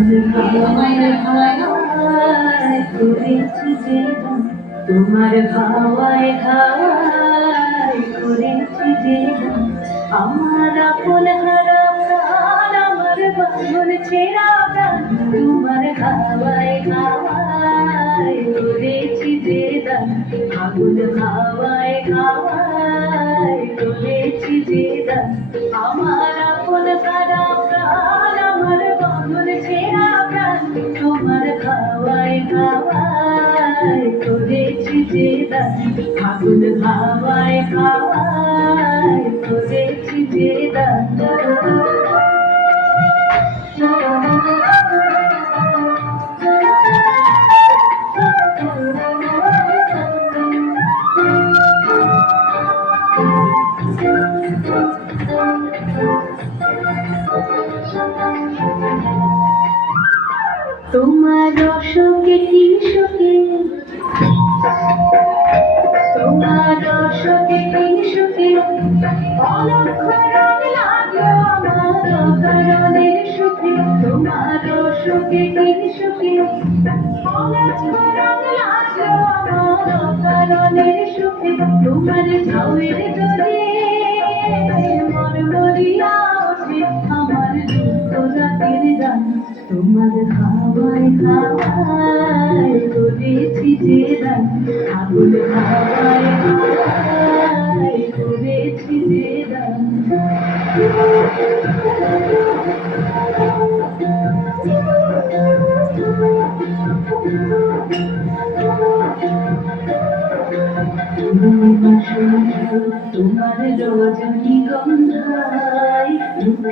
হাওয়ায় হাওয়ায় করেছি যে গান, তোমার হাওয়ায় হাওয়ায় করেছি যে গান, আমার আপন হারা প্রাণ, আমার বাঁধন ছেঁড়া প্রাণ, তোমার হাওয়ায় হাওয়ায় করেছি যে গান, আগুন হাওয়ায় হাওয়ায় করেছি যে গান, আমার আপন হারা প্রাণ, আমার বাঁধন ছেঁড়া প্রাণ, তোমার হাওয়ায় হাওয়ায় করেছি যে গান, আগুন হাওয়ায় হাওয়ায় করেছি যে গান। তোমার অশোকে কিংশোকে, তোমার অশোকে কিংশোকে, অলক্ষ রং লাগলো আমার অকারণের সুখে, তোমার অশোকে কিংশোকে, অলক্ষ রং লাগলো আমার অকারণের সুখে, তোমার ঝাউয়ের দোলে মন মরিয়া ওঠে আমার দুঃখ রাতের গান, তোমার হাওয়ায় হাওয়ায় করেছি যে গান, আগুন হাওয়ায় হাওয়ায় করেছি যে গান। তোমার রজনীগন্ধায়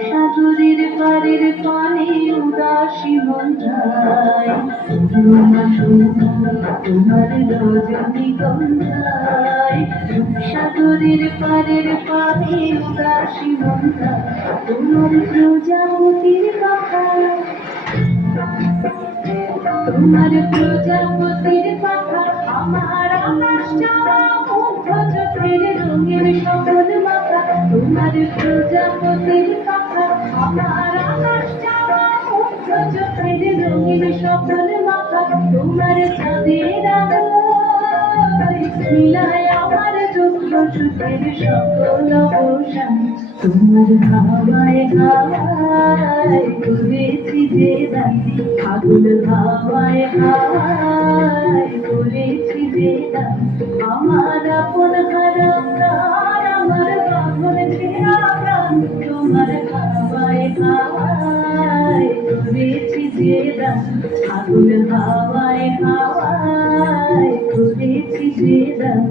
সাগরের পারের পানে উদাসী মন্ধায়, তোমার রজনীগন্ধায় সাগরের পারের পানে উদাসী মন্ধায়, তোমার প্রজাপতির কথা, তোমার প্রজাপতির কথা, আমার আকাশটা মুগ্ধ চোখের রঙের সকল মাথা, তোমার প্রজাপতির কথা, আমার আকাশটা মুগ্ধ চোখের রঙের সকল মাথা, তোমার চাঁদের আলো মিলায় আমার দুঃখ সুখের সকল অবসান, তোমার হাওয়ায় হাওয়ায় করেছি যে গান, আগুন হাওয়ায় হাওয়ায় করেছি যে গান, আমার আপন হারা প্রাণ, আমার বাঁধন ছেঁড়া প্রাণ, তোমার হাওয়ায় হাওয়ায় করেছি যে গান, আগুন হাওয়ায় হাওয়ায় করেছি যে গান।